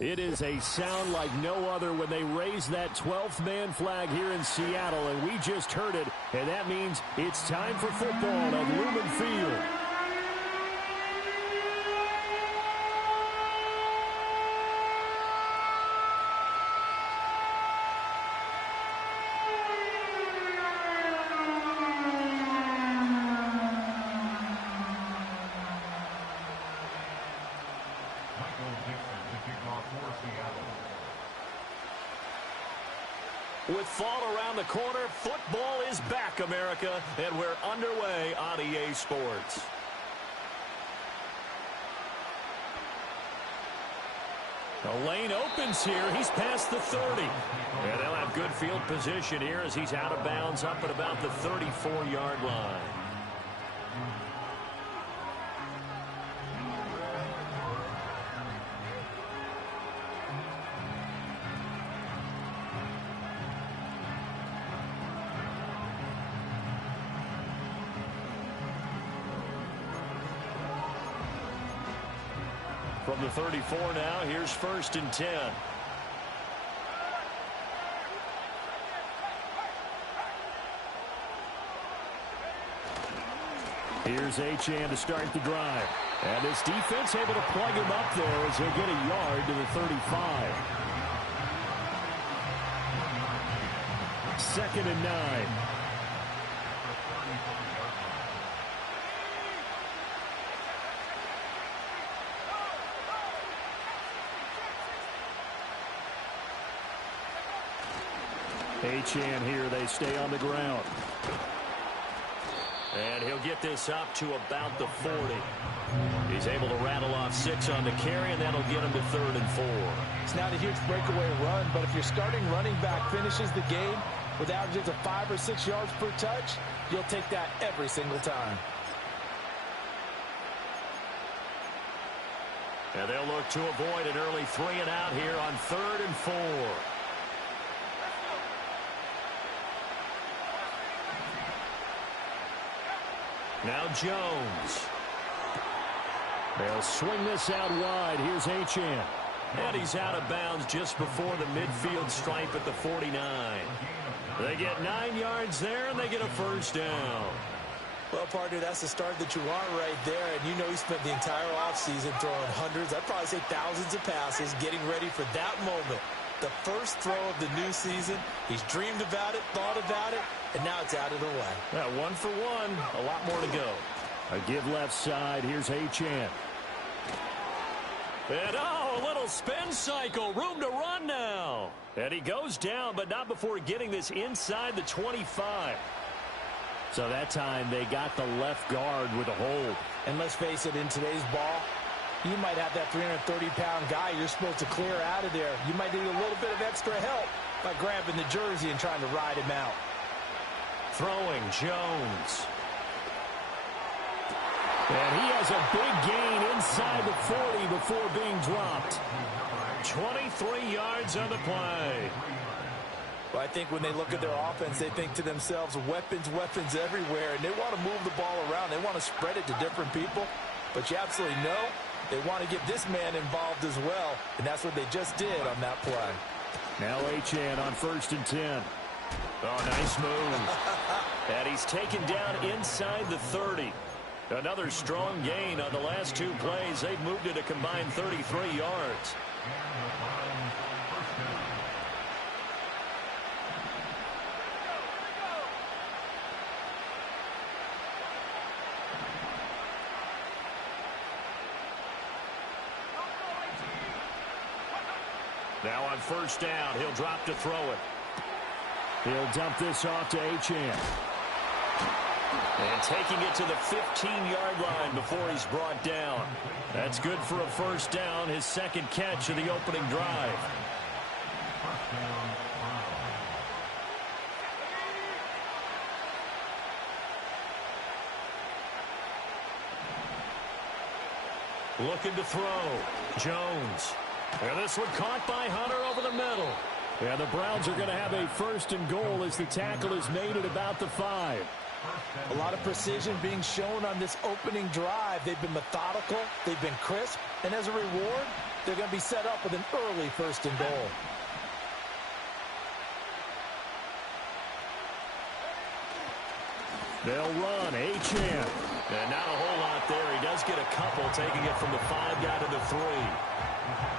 It is a sound like no other when they raise that 12th man flag here in Seattle, and we just heard it, and that means it's time for football at Lumen Field. With fall around the corner, football is back, America, and we're underway on EA Sports. The lane opens here. He's past the 30. And they'll have good field position here as he's out of bounds up at about the 34-yard line. From the 34 now, here's 1st and 10. Here's Achane to start the drive. And this defense able to plug him up there as he'll get a yard to the 35. 2nd and 9. Achane here, they stay on the ground. And he'll get this up to about the 40. He's able to rattle off 6 on the carry, and that'll get him to 3rd and 4. It's not a huge breakaway run, but if your starting running back finishes the game with averages of 5 or 6 yards per touch, you'll take that every single time. And they'll look to avoid an early 3 and out here on 3rd and 4. Now Jones. They'll swing this out wide. Here's Achane. And he's out of bounds just before the midfield stripe at the 49. They get 9 yards there, and they get a 1st down. Well, partner, that's the start that you want right there. And you know he spent the entire offseason throwing hundreds, I'd probably say thousands of passes, getting ready for that moment. The first throw of the new season. He's dreamed about it, thought about it, and now it's out of the way. Yeah, 1 for 1. A lot more to go. A give left side. Here's Achane. And a little spin cycle. Room to run now. And he goes down, but not before getting this inside the 25. So that time they got the left guard with a hold. And let's face it, in today's ball, you might have that 330-pound guy you're supposed to clear out of there. You might need a little bit of extra help by grabbing the jersey and trying to ride him out. Throwing Jones. And he has a big gain inside the 40 before being dropped. 23 yards on the play. Well, I think when they look at their offense, they think to themselves, weapons, weapons everywhere, and they want to move the ball around. They want to spread it to different people. But you absolutely know they want to get this man involved as well, and that's what they just did on that play. Now Achane on 1st and 10. Oh, nice move. And he's taken down inside the 30. Another strong gain on the last 2 plays. They've moved it a combined 33 yards. Now on 1st down, he'll drop to throw it. He'll dump this off to Achane. And taking it to the 15-yard line before he's brought down. That's good for a 1st down, his 2nd catch of the opening drive. Looking to throw. Jones. And this one caught by Hunter over the middle. And the Browns are going to have a 1st and goal as the tackle is made at about the 5. A lot of precision being shown on this opening drive. They've been methodical. They've been crisp. And as a reward, They're going to be set up with an early 1st and goal. They'll run. Achane. And not a whole lot there. He does get a couple, taking it from the 5 down to the 3.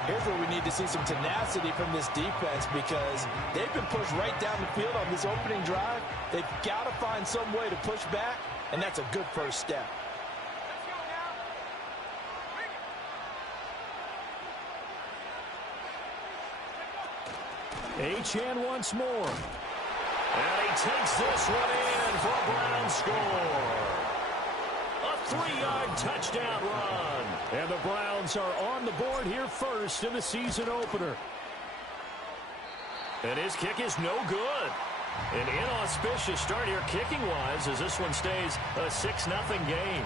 Here's where we need to see some tenacity from this defense because they've been pushed right down the field on this opening drive. They've got to find some way to push back, and that's a good first step. Achane once more. And he takes this one in for a Brown score. A 3-yard touchdown run. And the Browns are on the board here first in the season opener. And his kick is no good. An inauspicious start here kicking-wise as this one stays a 6-0 game.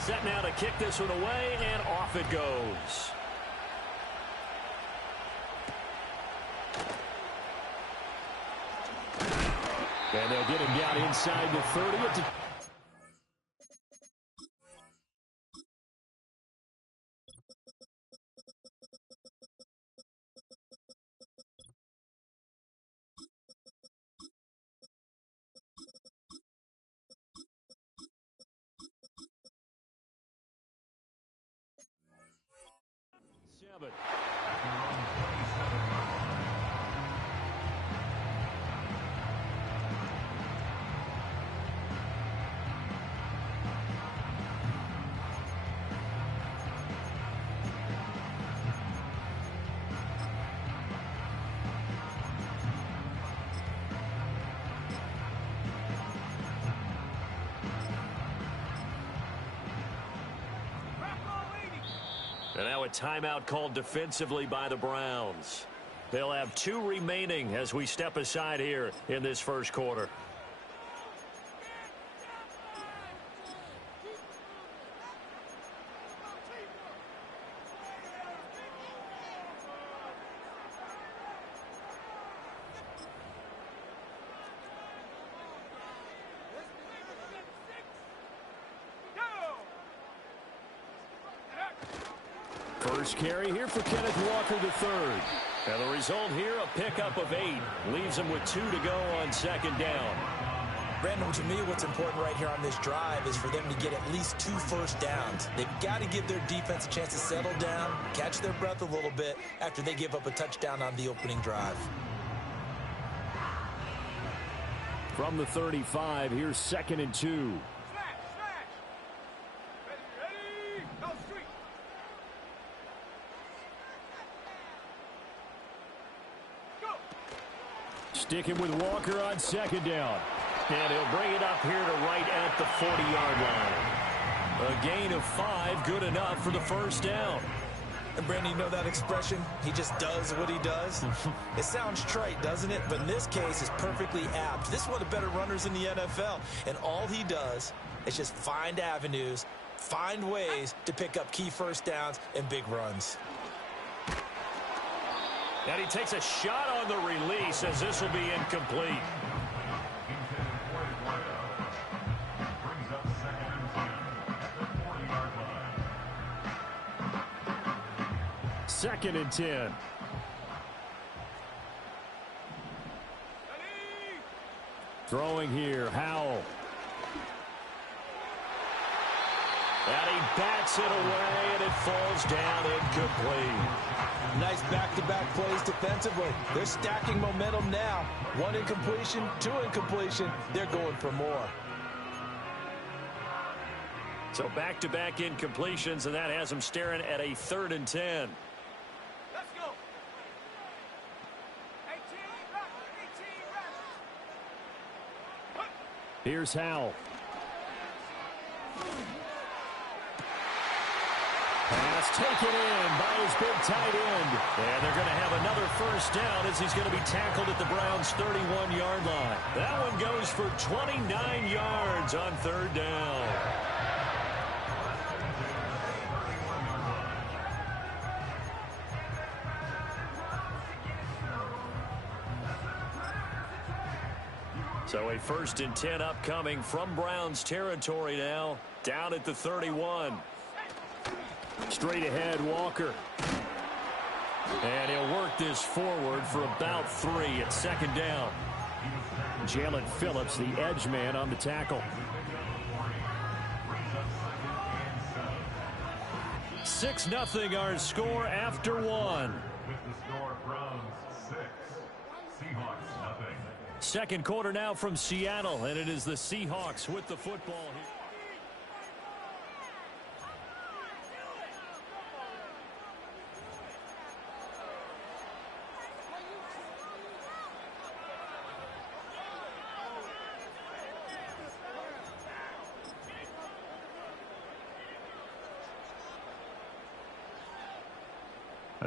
Set now to kick this one away, and off it goes. And they'll get him down inside the 30. And now a timeout called defensively by the Browns. They'll have 2 remaining as we step aside here in this first quarter. First carry here for Kenneth Walker III. And the result here, a pickup of 8. Leaves him with 2 to go on 2nd down. Brandon, to me, what's important right here on this drive is for them to get at least 2 first downs. They've got to give their defense a chance to settle down, catch their breath a little bit after they give up a touchdown on the opening drive. From the 35, here's 2nd and 2. Sticking with Walker on 2nd down. And he'll bring it up here to right at the 40-yard line. A gain of 5, good enough for the first down. And Brandon, you know that expression? He just does what he does. It sounds trite, doesn't it? But in this case, it's perfectly apt. This is one of the better runners in the NFL. And all he does is just find avenues, find ways to pick up key first downs and big runs. And he takes a shot on the release as this will be incomplete. Second and 10. Throwing here, Howell. And he bats it away, and it falls down incomplete. Nice back-to-back plays defensively. They're stacking momentum now. 1 incompletion, 2 incompletion. They're going for more. So back-to-back incompletions, and that has them staring at a 3rd and 10. Let's go. 18, Here's Howell. Pass taken in by his big tight end. And they're going to have another first down as he's going to be tackled at the Browns' 31-yard line. That one goes for 29 yards on 3rd down. So a 1st and 10 upcoming from Browns territory now, down at the 31. Straight ahead, Walker. And he'll work this forward for about 3 at 2nd down. Jalen Phillips, the edge man on the tackle. 6-0 our score after 1. With the score, Browns 6, Seahawks nothing. Second quarter now from Seattle, and it is the Seahawks with the football here.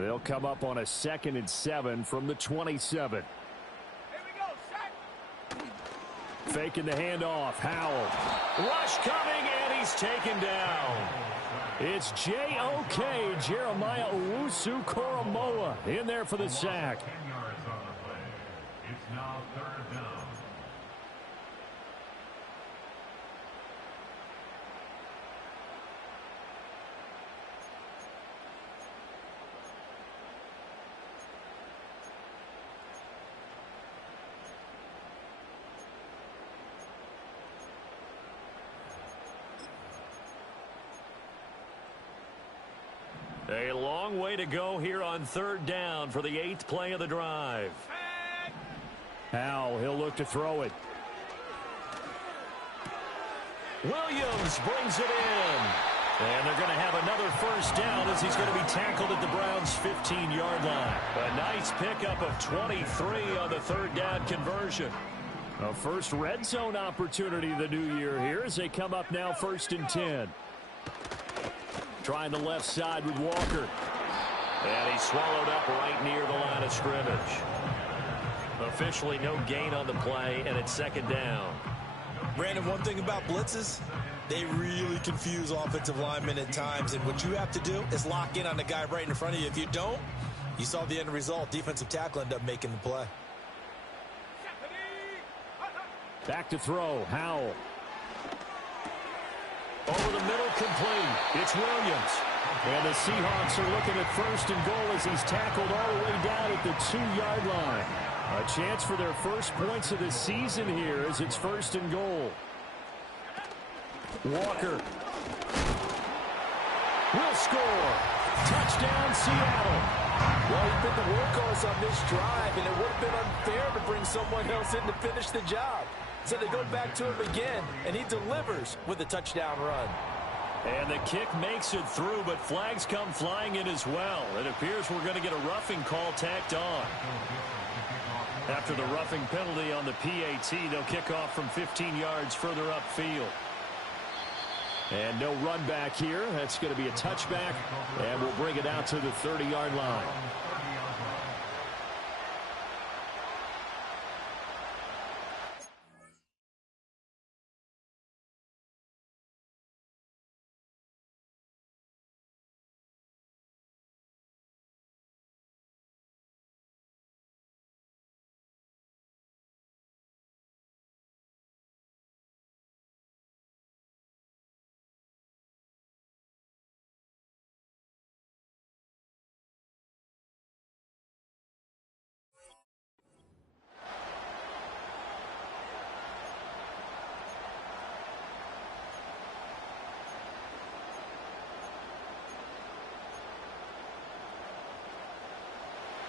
They'll come up on a 2nd and 7 from the 27. Faking the handoff. Howell. Rush coming, and he's taken down. It's J.O.K. Jeremiah Owusu-Koramoah in there for the sack. 10 yards on the play. It's now 3rd down. A long way to go here on 3rd down for the 8th play of the drive. Howell, he'll look to throw it. Williams brings it in. And they're going to have another 1st down as he's going to be tackled at the Browns' 15-yard line. A nice pickup of 23 on the 3rd down conversion. A first red zone opportunity the new year here as they come up now 1st and 10. Trying the left side with Walker. And he's swallowed up right near the line of scrimmage. Officially no gain on the play, and it's 2nd down. Brandon, one thing about blitzes, they really confuse offensive linemen at times, and what you have to do is lock in on the guy right in front of you. If you don't, you saw the end result. Defensive tackle ended up making the play. Back to throw, Howell. Over the middle, complete. It's Williams. And the Seahawks are looking at 1st and goal as he's tackled all the way down at the 2-yard line. A chance for their first points of the season here as it's 1st and goal. Walker will score. Touchdown, Seattle. Well, he's been the workhorse on this drive, and it would have been unfair to bring someone else in to finish the job. So they go back to him again, and he delivers with a touchdown run. And the kick makes it through, but flags come flying in as well. It appears we're going to get a roughing call tacked on. After the roughing penalty on the PAT, they'll kick off from 15 yards further upfield. And no run back here. That's going to be a touchback, and we'll bring it out to the 30-yard line.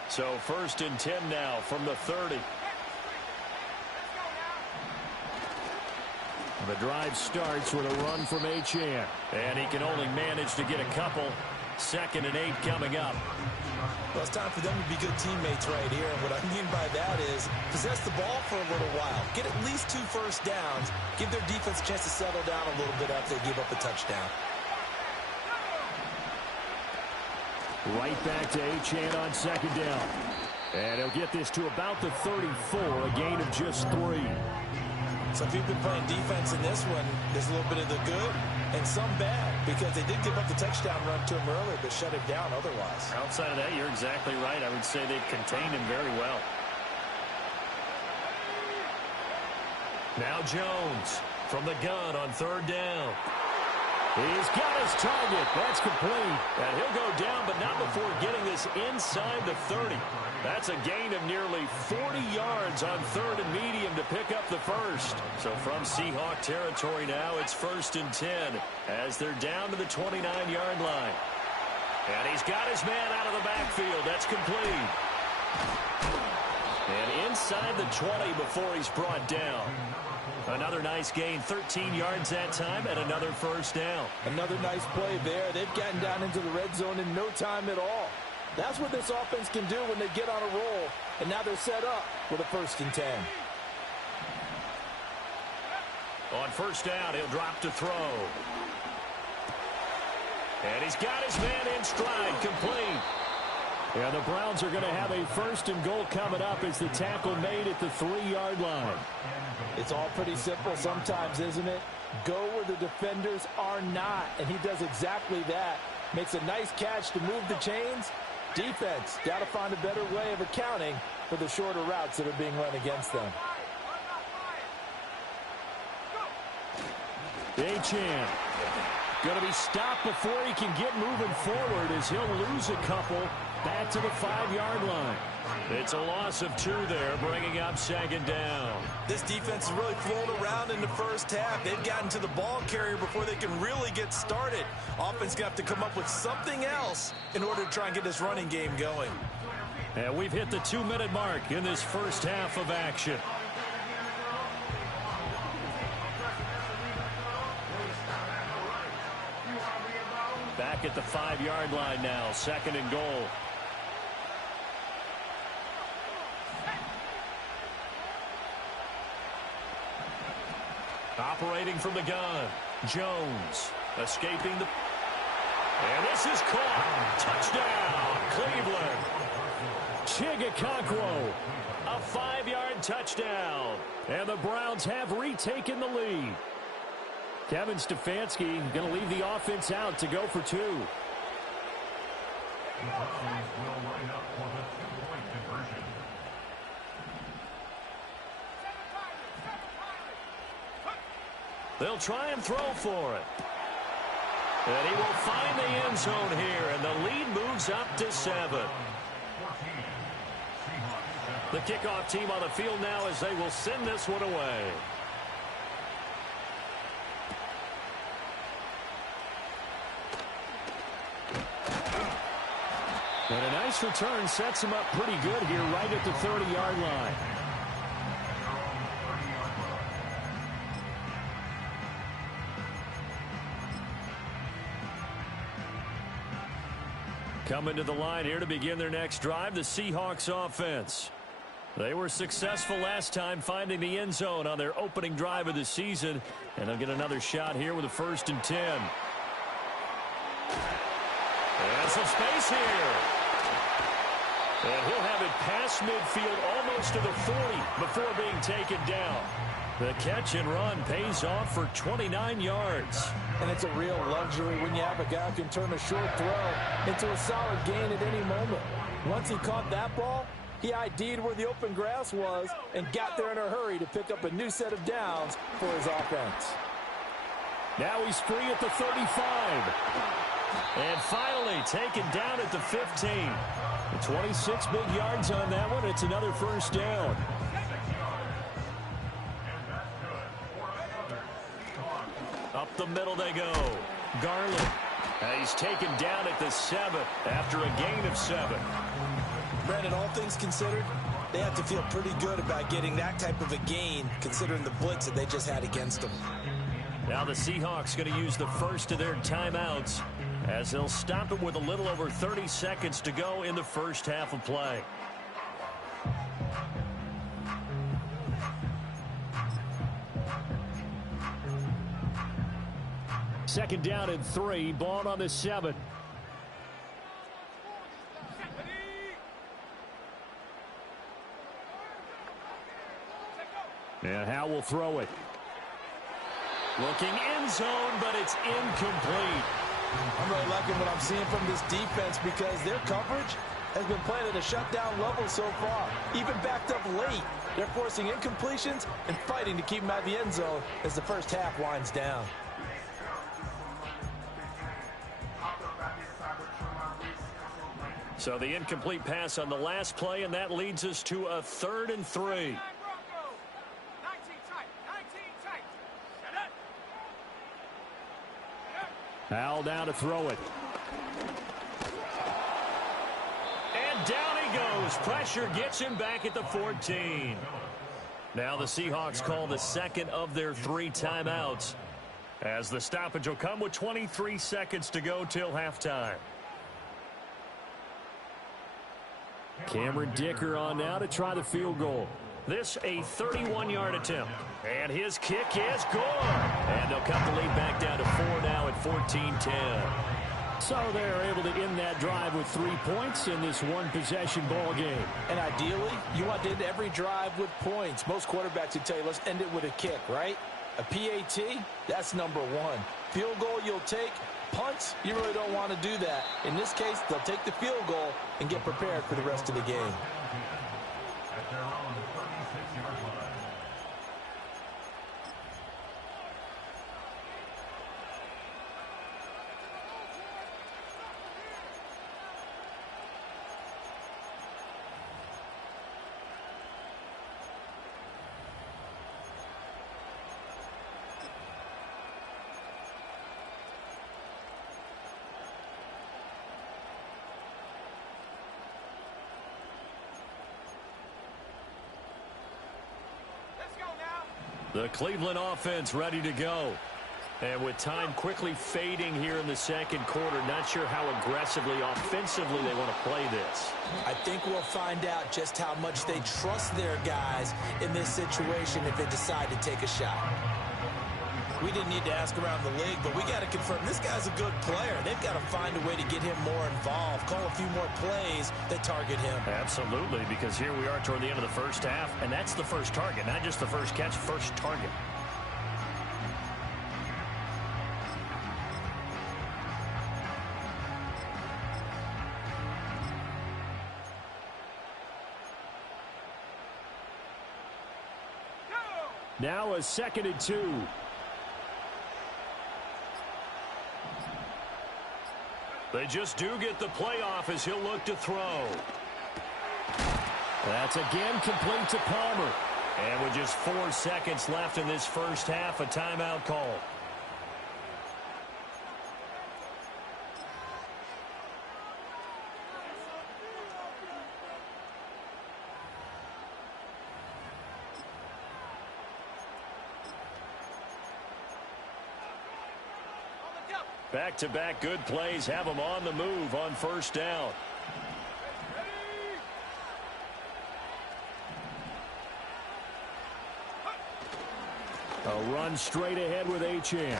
So 1st and 10 now from the 30. The drive starts with a run from Achane. And he can only manage to get a couple. 2nd and 8 coming up. Well, it's time for them to be good teammates right here. And what I mean by that is possess the ball for a little while. Get at least 2 first downs. Give their defense a chance to settle down a little bit after they give up a touchdown. Right back to Achane on 2nd down. And he'll get this to about the 34, a gain of just 3. So if you've been playing defense in this one, there's a little bit of the good and some bad, because they did give up the touchdown run to him earlier, but shut him down otherwise. Outside of that, you're exactly right. I would say they've contained him very well. Now Jones from the gun on third down. He's got his target. That's complete. And he'll go down, but not before getting this inside the 30. That's a gain of nearly 40 yards on third and medium to pick up the first. So from Seahawk territory now, it's 1st and 10 as they're down to the 29-yard line. And he's got his man out of the backfield. That's complete. And inside the 20 before he's brought down. Another nice gain, 13 yards that time, and another first down. Another nice play there. They've gotten down into the red zone in no time at all. That's what this offense can do when they get on a roll. And now they're set up with a 1st and 10. On first down, he'll drop to throw. And he's got his man in stride, complete. Yeah, the Browns are going to have a 1st and goal coming up as the tackle made at the 3-yard line. It's all pretty simple sometimes, isn't it? Go where the defenders are not, and he does exactly that. Makes a nice catch to move the chains. Defense, got to find a better way of accounting for the shorter routes that are being run against them. Achane going to be stopped before he can get moving forward as he'll lose a couple back to the 5-yard line. It's a loss of 2 there, bringing up 2nd down. This defense is really flown around in the first half. They've gotten to the ball carrier before they can really get started. Offense going to have to come up with something else in order to try and get this running game going. And we've hit the 2-minute mark in this first half of action. Back at the 5-yard line now, 2nd and goal. Operating from the gun, Jones escaping the... And this is caught. Touchdown, Cleveland. Chigakonkwo, a 5-yard touchdown. And the Browns have retaken the lead. Kevin Stefanski going to leave the offense out to go for 2. The Browns will line up for the 2-point conversion. They'll try and throw for it. And he will find the end zone here, and the lead moves up to 7. The kickoff team on the field now as they will send this one away. And a nice return sets him up pretty good here right at the 30-yard line. Coming to the line here to begin their next drive, the Seahawks offense. They were successful last time finding the end zone on their opening drive of the season, and they'll get another shot here with a 1st and 10. And some space here. And he'll have it past midfield almost to the 40 before being taken down. The catch and run pays off for 29 yards. And it's a real luxury when you have a guy who can turn a short throw into a solid gain at any moment. Once he caught that ball, he ID'd where the open grass was and got there in a hurry to pick up a new set of downs for his offense. Now he's free at the 35. And finally taken down at the 15. 26 big yards on that one. It's another first down. Up the middle they go. Garland. And he's taken down at the 7 after a gain of 7. Brandon, all things considered, they have to feel pretty good about getting that type of a gain considering the blitz that they just had against them. Now the Seahawks going to use the first of their timeouts as they'll stop it with a little over 30 seconds to go in the first half of play. Second down and 3, ball on the 7. And Howe will throw it. Looking end zone, but it's incomplete. I'm really liking what I'm seeing from this defense because their coverage has been playing at a shutdown level so far, even backed up late. They're forcing incompletions and fighting to keep him out of the end zone as the first half winds down. So the incomplete pass on the last play, and that leads us to a 3rd and 3. Hal now to throw it. And down he goes. Pressure gets him back at the 14. Now the Seahawks call the second of their 3 timeouts, as the stoppage will come with 23 seconds to go till halftime. Cameron Dicker on now to try the field goal. This a 31-yard attempt. And his kick is good. And they'll cut the lead back down to 4 now at 14-10. So they're able to end that drive with 3 points in this one-possession ball game. And ideally, you want to end every drive with points. Most quarterbacks would tell you, let's end it with a kick, right? A PAT, that's number 1. Field goal you'll take. Punts, you really don't want to do that. In this case, they'll take the field goal and get prepared for the rest of the game. At their own 36-yard line. The Cleveland offense ready to go. And with time quickly fading here in the second quarter, not sure how aggressively, offensively they want to play this. I think we'll find out just how much they trust their guys in this situation if they decide to take a shot. We didn't need to ask around the league, but we got to confirm this guy's a good player. They've got to find a way to get him more involved, call a few more plays that target him. Absolutely, because here we are toward the end of the first half, and that's the first target, not just the first catch, first target. Now a 2nd and 2. They just do get the playoff as he'll look to throw. That's again complete to Palmer. And with just 4 seconds left in this first half, a timeout call. Back-to-back good plays have them on the move on first down. A run straight ahead with Achane.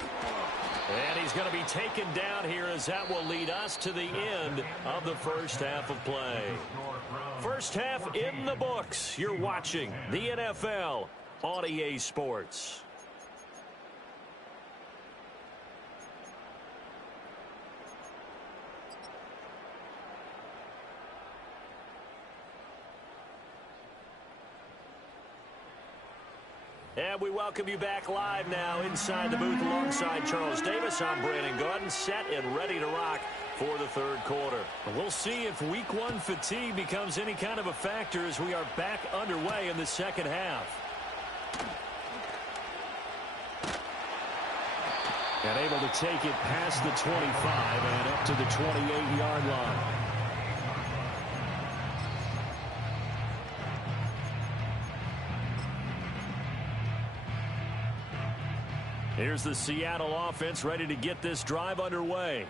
And he's going to be taken down here as that will lead us to the end of the first half of play. First half in the books. You're watching the NFL on EA Sports. And we welcome you back live now inside the booth alongside Charles Davis. I'm Brandon Gaudin, set and ready to rock for the third quarter. We'll see if week 1 fatigue becomes any kind of a factor as we are back underway in the second half. And able to take it past the 25 and up to the 28-yard line. Here's the Seattle offense ready to get this drive underway.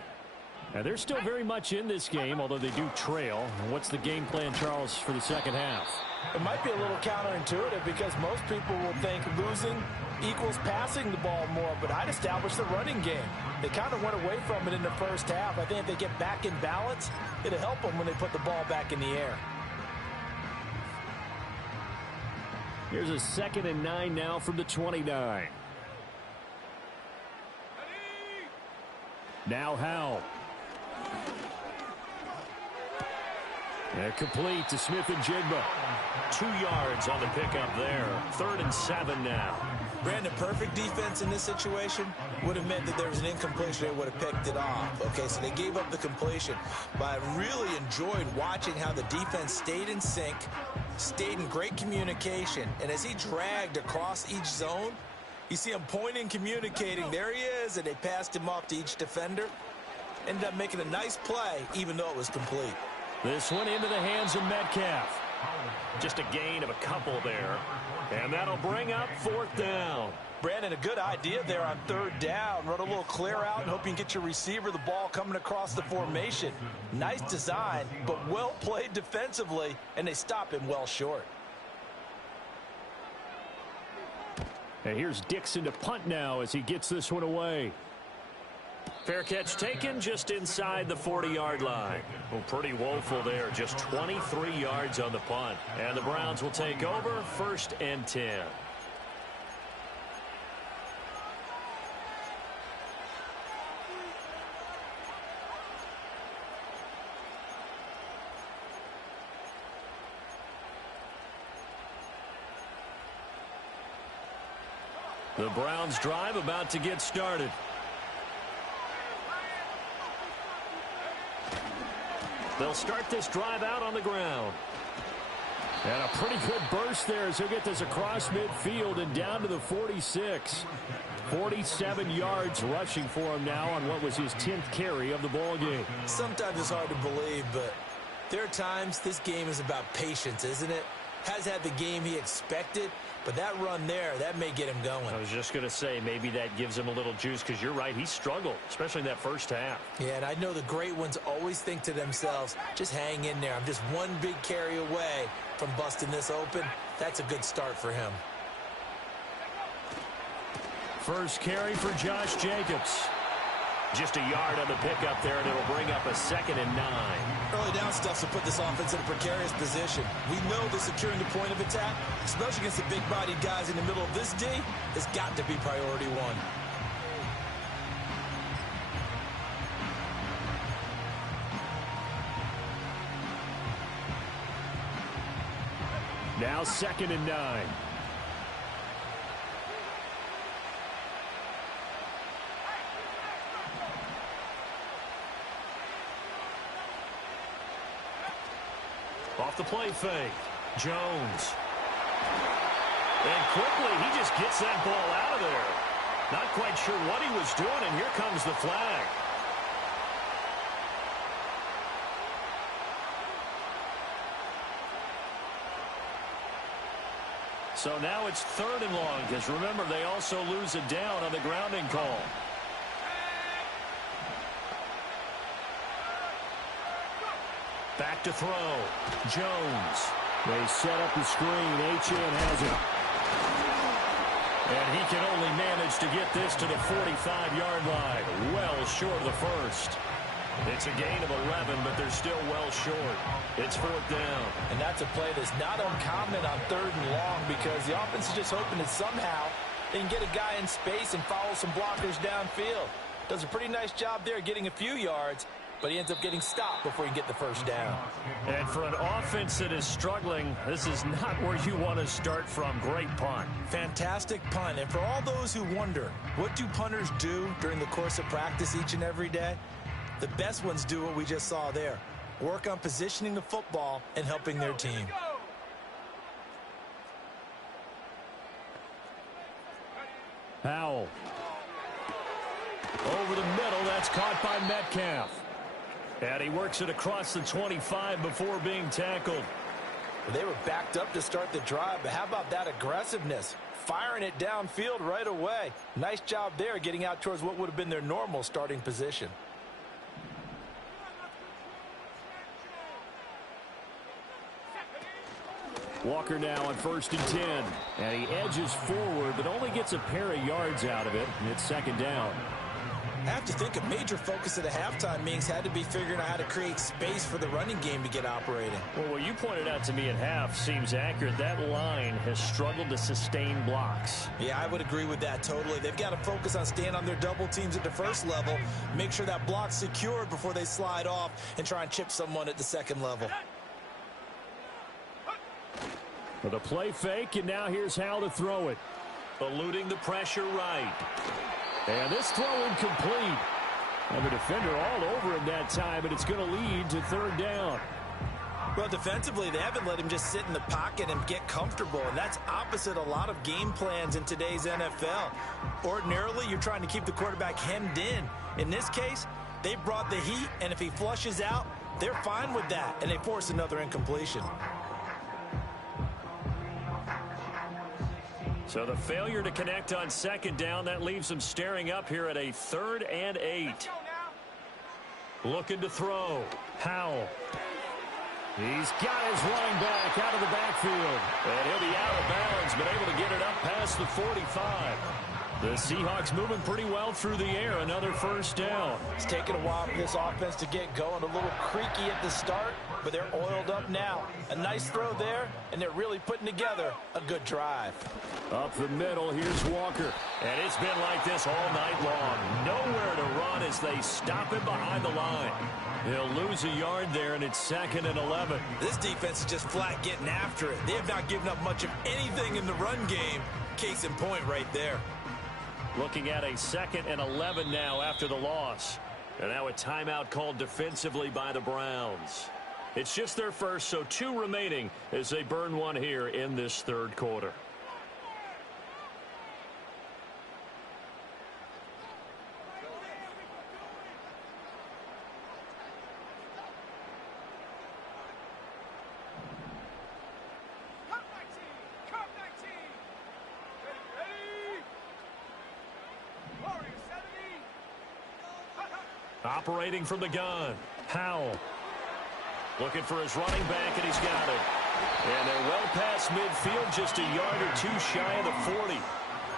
And they're still very much in this game, although they do trail. What's the game plan, Charles, for the second half? It might be a little counterintuitive because most people will think losing equals passing the ball more, but I'd establish the running game. They kind of went away from it in the first half. I think if they get back in balance, it'll help them when they put the ball back in the air. Here's a 2nd and 9 now from the 29. Now Howell. And complete to Smith-Njigba. 2 yards on the pickup there. 3rd and 7 now. Brandon, perfect defense in this situation would have meant that there was an incompletion. They would have picked it off. Okay, so they gave up the completion. But I really enjoyed watching how the defense stayed in sync, stayed in great communication. And as he dragged across each zone, you see him pointing, communicating. There he is, and they passed him off to each defender. Ended up making a nice play, even though it was complete. This one into the hands of Metcalf. Just a gain of a couple there. And that'll bring up 4th down. Brandon, a good idea there on 3rd down. Run a little clear out and hope you can get your receiver the ball coming across the formation. Nice design, but well played defensively, and they stop him well short. And here's Dixon to punt now as he gets this one away. Fair catch taken just inside the 40-yard line. Well, pretty woeful there. Just 23 yards on the punt. And the Browns will take over 1st and 10. The Browns drive about to get started. They'll start this drive out on the ground. And a pretty good burst there as he'll get this across midfield and down to the 46. 47 yards rushing for him now on what was his 10th carry of the ball game. Sometimes it's hard to believe, but there are times this game is about patience, isn't it? Has had the game he expected, but that run there, that may get him going. I was just going to say, maybe that gives him a little juice, because you're right, he struggled, especially in that first half. Yeah, and I know the great ones always think to themselves, just hang in there. I'm just one big carry away from busting this open. That's a good start for him. First carry for Josh Jacobs. Just a yard on the pickup there, and it'll bring up a 2nd and 9. Early down stuff to put this offense in a precarious position. We know that securing the point of attack, especially against the big-bodied guys in the middle of this D, has got to be priority one. Now 2nd and 9. Off the play fake. Jones. And quickly, he just gets that ball out of there. Not quite sure what he was doing, and here comes the flag. So now it's 3rd and long, because remember, they also lose it down on the grounding call. Back to throw. Jones. They set up the screen. Achane has it. And he can only manage to get this to the 45-yard line. Well short of the first. It's a gain of 11, but they're still well short. It's 4th down. And that's a play that's not uncommon on 3rd and long, because the offense is just hoping that somehow they can get a guy in space and follow some blockers downfield. Does a pretty nice job there getting a few yards, but he ends up getting stopped before he can get the first down. And for an offense that is struggling, this is not where you want to start from. Great punt. Fantastic punt. And for all those who wonder, what do punters do during the course of practice each and every day? The best ones do what we just saw there. Work on positioning the football and helping their team. Powell. Over the middle, that's caught by Metcalf. And he works it across the 25 before being tackled. They were backed up to start the drive, but how about that aggressiveness? Firing it downfield right away. Nice job there getting out towards what would have been their normal starting position. Walker now on 1st and 10. And he edges forward, but only gets a pair of yards out of it. And it's 2nd down. I have to think a major focus at a halftime meetings had to be figuring out how to create space for the running game to get operating. Well, what you pointed out to me at half seems accurate. That line has struggled to sustain blocks. Yeah, I would agree with that totally. They've got to focus on staying on their double teams at the first level, make sure that block's secured before they slide off and try and chip someone at the second level. With a play fake, and now here's how to throw it. Eluding the pressure right. And this throw incomplete. And the defender all over him that time, and it's going to lead to third down. Well, defensively, they haven't let him just sit in the pocket and get comfortable, and that's opposite a lot of game plans in today's NFL. Ordinarily, you're trying to keep the quarterback hemmed in. In this case, they brought the heat, and if he flushes out, they're fine with that, and they force another incompletion. So the failure to connect on second down, that leaves them staring up here at a 3rd and 8. Looking to throw. Howell. He's got his running back out of the backfield. And he'll be out of bounds, but able to get it up past the 45. The Seahawks moving pretty well through the air. Another first down. It's taken a while for this offense to get going. A little creaky at the start, but they're oiled up now. A nice throw there, and they're really putting together a good drive. Up the middle, here's Walker. And it's been like this all night long. Nowhere to run as they stop him behind the line. He'll lose a yard there, and it's 2nd and 11. This defense is just flat getting after it. They have not given up much of anything in the run game. Case in point right there. Looking at a 2nd and 11 now after the loss. And now a timeout called defensively by the Browns. It's just their first, so 2 remaining as they burn one here in this 3rd quarter. Operating from the gun, Howell. Looking for his running back, and he's got it. And they're well past midfield, just a yard or 2 shy of the 40.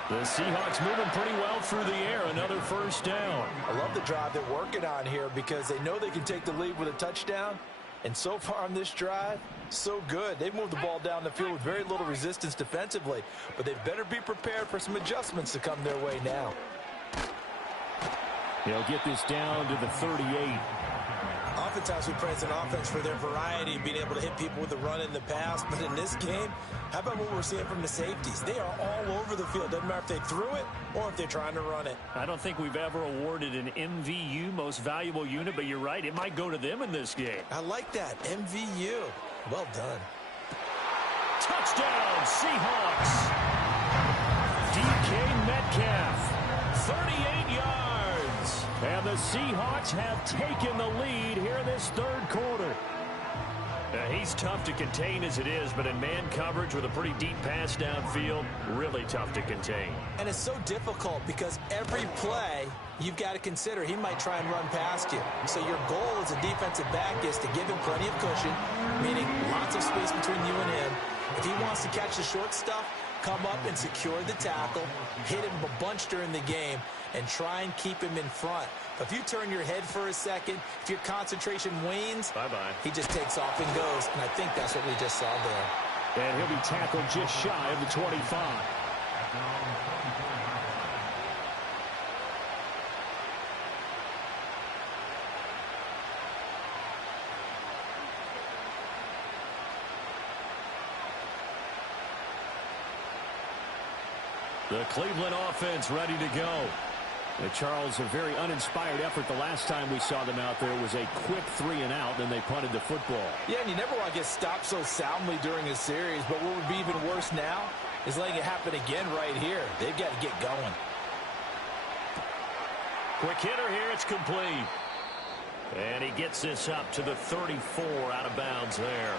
The Seahawks moving pretty well through the air. Another first down. I love the drive they're working on here because they know they can take the lead with a touchdown. And so far on this drive, so good. They've moved the ball down the field with very little resistance defensively. But they better be prepared for some adjustments to come their way now. They'll get this down to the 38. Oftentimes we praise an offense for their variety, being able to hit people with the run in the pass. But in this game, how about what we're seeing from the safeties? They are all over the field. Doesn't matter if they threw it or if they're trying to run it. I don't think we've ever awarded an MVU, most valuable unit, but you're right. It might go to them in this game. I like that. MVU. Well done. Touchdown, Seahawks. DK Metcalf, 38 yards. And the Seahawks have taken the lead here in this 3rd quarter. He's tough to contain as it is, but in man coverage with a pretty deep pass downfield, really tough to contain. And it's so difficult because every play you've got to consider he might try and run past you. So your goal as a defensive back is to give him plenty of cushion, meaning lots of space between you and him. If he wants to catch the short stuff, come up and secure the tackle, hit him a bunch during the game, and try and keep him in front. But if you turn your head for a second, if your concentration wanes, bye-bye. He just takes off and goes, and I think that's what we just saw there. And he'll be tackled just shy of the 25. The Cleveland offense ready to go. Charles, a very uninspired effort the last time we saw them out there. It was a quick 3-and-out, then they punted the football. Yeah, and you never want to get stopped so soundly during a series, but what would be even worse now is letting it happen again right here. They've got to get going. Quick hitter here, it's complete. And he gets this up to the 34 out of bounds there.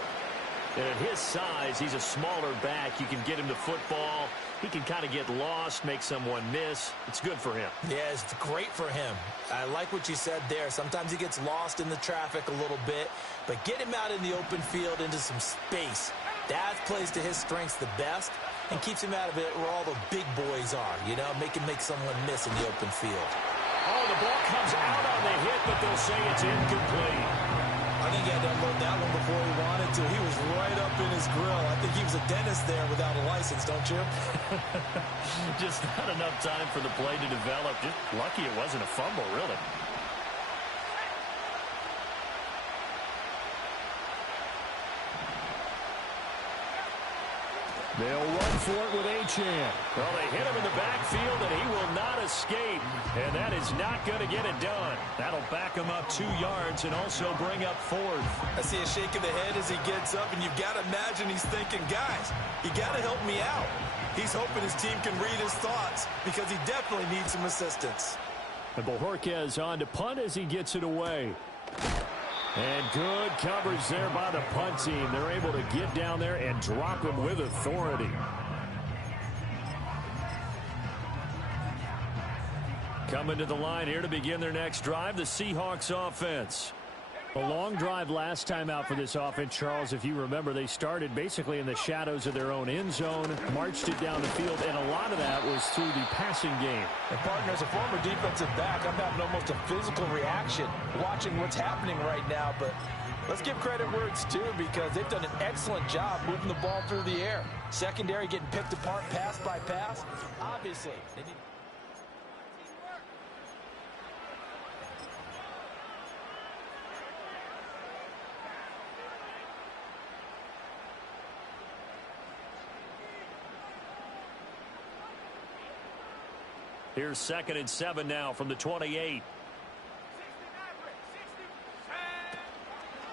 And at his size, he's a smaller back. You can get him to football. He can kind of get lost, make someone miss. It's good for him. Yeah, it's great for him. I like what you said there. Sometimes he gets lost in the traffic a little bit, but get him out in the open field into some space. That plays to his strengths the best and keeps him out of it where all the big boys are, you know, make someone miss in the open field. Oh, the ball comes out on the hit, but they'll say it's incomplete. I think he had to unload that one before he wanted to. He was right up in his grill. I think he was a dentist there without a license, don't you? Just not enough time for the play to develop. Just lucky it wasn't a fumble, really. They'll run for it with Achane. Well, they hit him in the backfield, and he will not escape. And that is not going to get it done. That'll back him up 2 yards and also bring up 4th. I see a shake of the head as he gets up, and you've got to imagine he's thinking, guys, you got to help me out. He's hoping his team can read his thoughts because he definitely needs some assistance. And Bojorquez on to punt as he gets it away. And good coverage there by the punt team. They're able to get down there and drop him with authority. Coming to the line here to begin their next drive, the Seahawks offense. A long drive last time out for this offense, Charles. If you remember, they started basically in the shadows of their own end zone, marched it down the field, and a lot of that was through the passing game. And partner, as a former defensive back, I'm having almost a physical reaction watching what's happening right now. But let's give credit where it's due because they've done an excellent job moving the ball through the air. Secondary getting picked apart pass by pass. Obviously, they need... Here's 2nd and 7 now from the 28.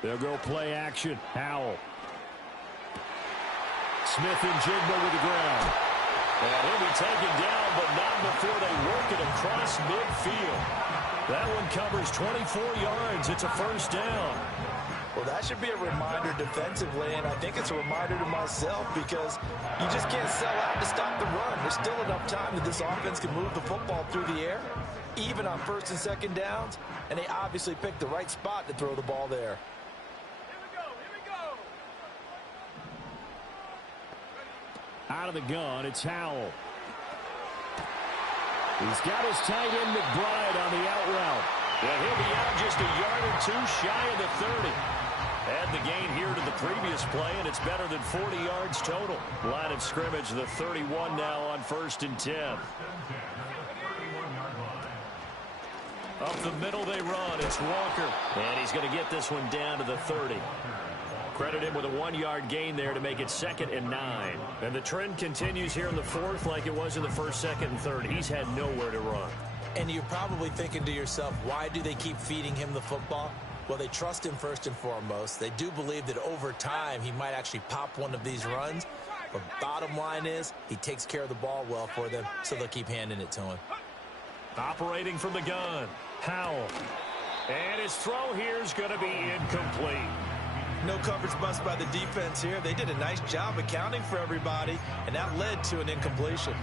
They'll go play action. Howell. Smith and Jigba with the ground. And he'll be taken down, but not before they work it across midfield. That one covers 24 yards. It's a 1st down. Well, that should be a reminder defensively, and I think it's a reminder to myself because you just can't sell out to stop the run. There's still enough time that this offense can move the football through the air, even on 1st and 2nd downs, and they obviously picked the right spot to throw the ball there. Here we go. Out of the gun, it's Howell. He's got his tight end McBride on the out route. And he'll be out just a yard or 2 shy of the 30. Add the gain here to the previous play, and it's better than 40 yards total. Line of scrimmage, the 31 now on 1st and 10. Up the middle they run. It's Walker. And he's going to get this one down to the 30. Credit him with a 1-yard gain there to make it 2nd and 9. And the trend continues here in the 4th like it was in the 1st, 2nd, and 3rd. He's had nowhere to run. And you're probably thinking to yourself, why do they keep feeding him the football? Well, they trust him first and foremost. They do believe that over time he might actually pop one of these runs. But bottom line is he takes care of the ball well for them, so they'll keep handing it to him. Operating from the gun, Howell. And his throw here is going to be incomplete. No coverage bust by the defense here. They did a nice job accounting for everybody, and that led to an incompletion.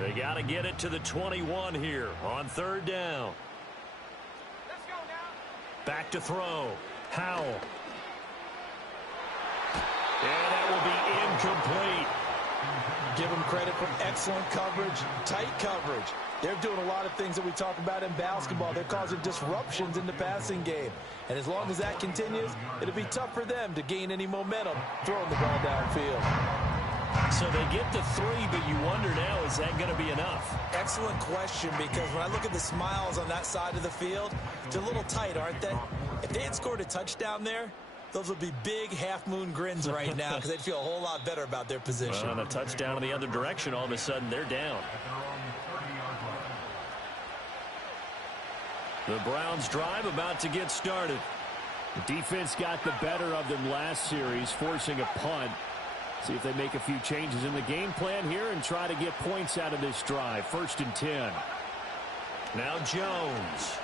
They got to get it to the 21 here on 3rd down. Let's go now. Back to throw. Howell. And that will be incomplete. Give them credit for excellent coverage, tight coverage. They're doing a lot of things that we talk about in basketball. They're causing disruptions in the passing game. And as long as that continues, it'll be tough for them to gain any momentum throwing the ball downfield. So they get the 3, but you wonder now, is that going to be enough? Excellent question, because when I look at the smiles on that side of the field, they're a little tight, aren't they? If they had scored a touchdown there, those would be big half-moon grins right now because they'd feel a whole lot better about their position. Well, on a touchdown in the other direction, all of a sudden they're down. The Browns drive about to get started. The defense got the better of them last series, forcing a punt. See if they make a few changes in the game plan here and try to get points out of this drive. 1st and 10. Now Jones.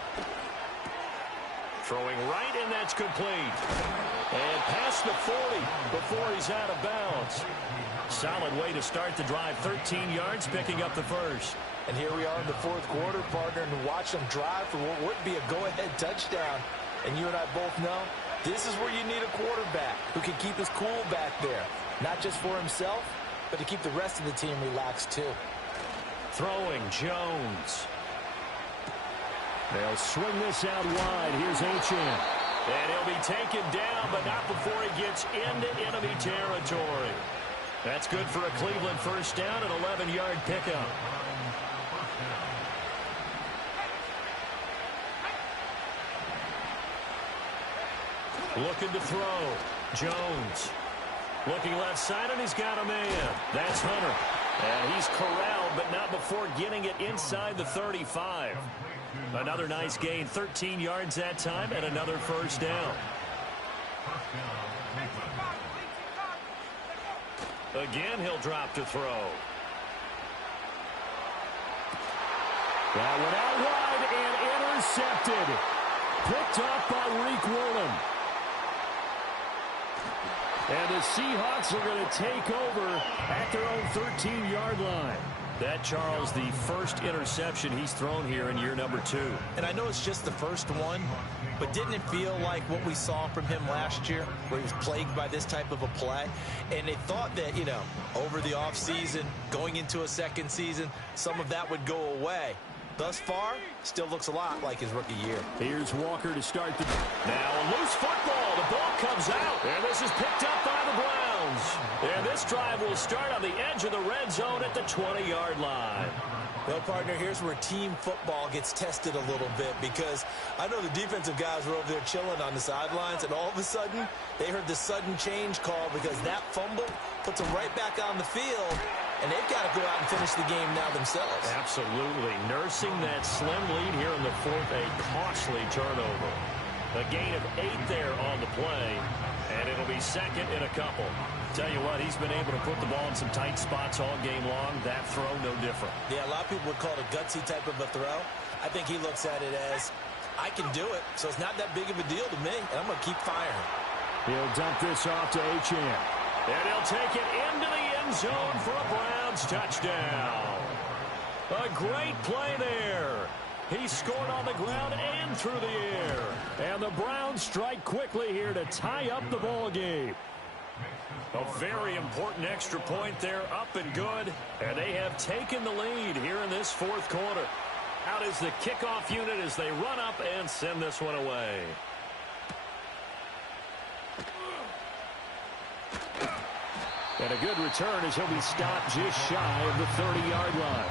Throwing right, and that's complete. And past the 40 before he's out of bounds. Solid way to start the drive. 13 yards, picking up the 1st. And here we are in the 4th quarter, partner, and watch them drive for what would be a go-ahead touchdown. And you and I both know this is where you need a quarterback who can keep his cool back there. Not just for himself, but to keep the rest of the team relaxed too. Throwing Jones. They'll swing this out wide. Here's Achane. And he'll be taken down, but not before he gets into enemy territory. That's good for a Cleveland 1st down, an 11-yard pickup. Looking to throw. Jones. Looking left side, and he's got a man. That's Hunter. And he's corralled, but not before getting it inside the 35. Another nice gain, 13 yards that time, and another first down. Again, he'll drop to throw. That went out wide and intercepted. Picked off by Reek Woolen. And the Seahawks are going to take over at their own 13-yard line. That, Charles, the first interception he's thrown here in year number 2. And I know it's just the first one, but didn't it feel like what we saw from him last year, where he was plagued by this type of a play? And they thought that, you know, over the offseason, going into a second season, some of that would go away. Thus far, still looks a lot like his rookie year. Here's Walker to start the... Now a loose football. The ball comes out. And this is picked up by the Browns. And this drive will start on the edge of the red zone at the 20-yard line. Well, partner, here's where team football gets tested a little bit, because I know the defensive guys were over there chilling on the sidelines, and all of a sudden, they heard the sudden change call because that fumble puts them right back on the field, and they've got to go out and finish the game now themselves. Absolutely. Nursing that slim lead here in the fourth, a costly turnover. A gain of 8 there on the play, and it'll be second in a couple. Tell you what, he's been able to put the ball in some tight spots all game long. That throw, no different. Yeah, a lot of people would call it a gutsy type of a throw. I think he looks at it as, I can do it, so it's not that big of a deal to me, and I'm going to keep firing. He'll dump this off to Achane. And he'll take it into the end zone for a Browns touchdown. A great play there. He scored on the ground and through the air. And the Browns strike quickly here to tie up the ball game. A very important extra point there, up and good. And they have taken the lead here in this fourth quarter. Out is the kickoff unit as they run up and send this one away. And a good return as he'll be stopped just shy of the 30-yard line.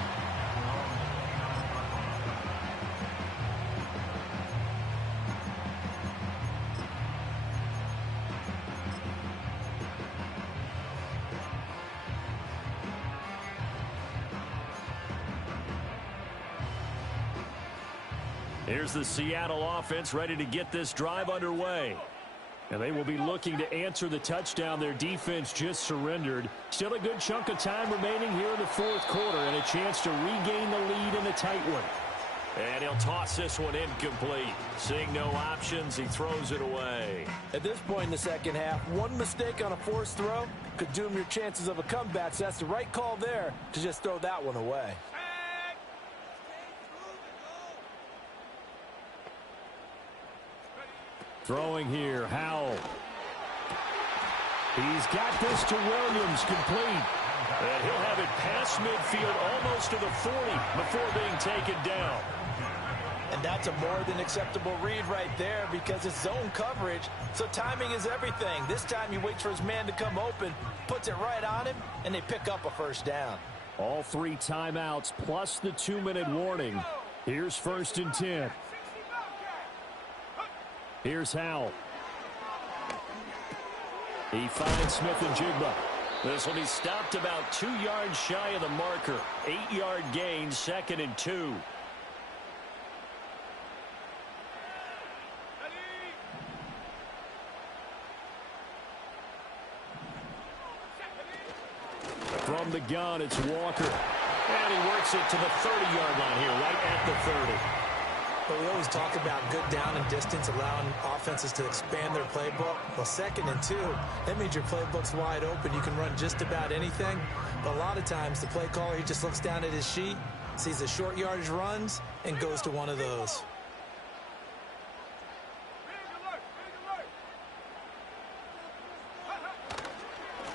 Here's the Seattle offense ready to get this drive underway. And they will be looking to answer the touchdown their defense just surrendered. Still a good chunk of time remaining here in the fourth quarter, and a chance to regain the lead in a tight one. And he'll toss this one incomplete. Seeing no options, he throws it away. At this point in the second half, one mistake on a forced throw could doom your chances of a comeback. So that's the right call there to just throw that one away. Throwing here, Howell. He's got this to Williams, complete. And he'll have it past midfield, almost to the 40, before being taken down. And that's a more than acceptable read right there, because it's zone coverage, so timing is everything. This time he waits for his man to come open, puts it right on him, and they pick up a first down. All 3 timeouts plus the 2-minute warning. Here's 1st and 10. Here's Howell. He finds Smith and Jigba. This will be stopped about 2 yards shy of the marker. 8-yard gain, 2nd and 2. From the gun, it's Walker. And he works it to the 30-yard line here, right at the 30. But we always talk about good down and distance, allowing offenses to expand their playbook. Well, 2nd and 2, that means your playbook's wide open. You can run just about anything. But a lot of times, the play caller, he just looks down at his sheet, sees the short yardage runs, and goes to one of those.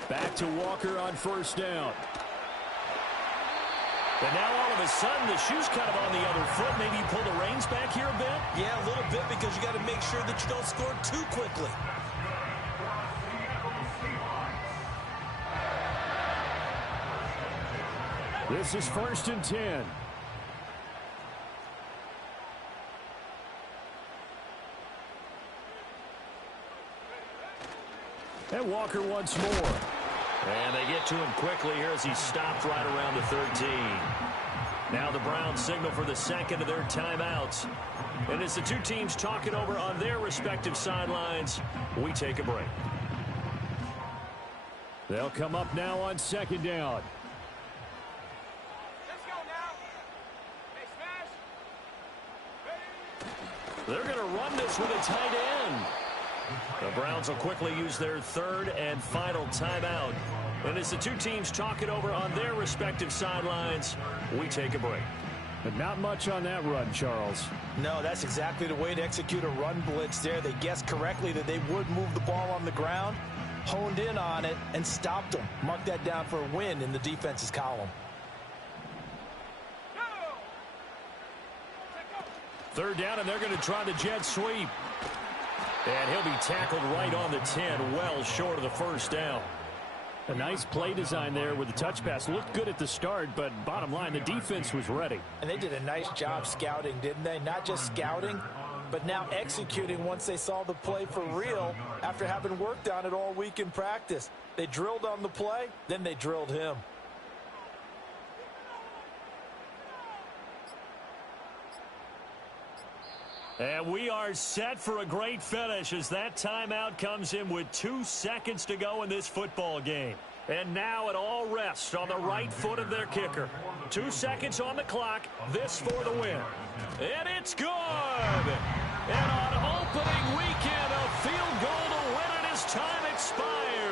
Back to Walker on 1st down. And now all of a sudden the shoe's kind of on the other foot. Maybe you pull the reins back here a bit? Yeah, a little bit, because you got to make sure that you don't score too quickly. This is 1st and 10. And Walker once more. And they get to him quickly here as he stopped right around the 13. Now the Browns signal for the second of their timeouts. And as the two teams talk it over on their respective sidelines, we take a break. They'll come up now on second down. Let's go now. Hey, smash. They're going to run this with a tight end. The Browns will quickly use their third and final timeout. And as the two teams talk it over on their respective sidelines, we take a break. But not much on that run, Charles. No, that's exactly the way to execute a run blitz there. They guessed correctly that they would move the ball on the ground, honed in on it, and stopped them. Mark that down for a win in the defense's column. Third down, and they're going to try the jet sweep. And he'll be tackled right on the 10, well short of the first down. A nice play design there with the touch pass. Looked good at the start, but bottom line, the defense was ready. And they did a nice job scouting, didn't they? Not just scouting, but now executing once they saw the play for real after having worked on it all week in practice. They drilled on the play, then they drilled him. And we are set for a great finish as that timeout comes in with 2 seconds to go in this football game. And now it all rests on the right foot of their kicker. 2 seconds on the clock. This for the win. And it's good. And on opening weekend, a field goal to win it as time expires.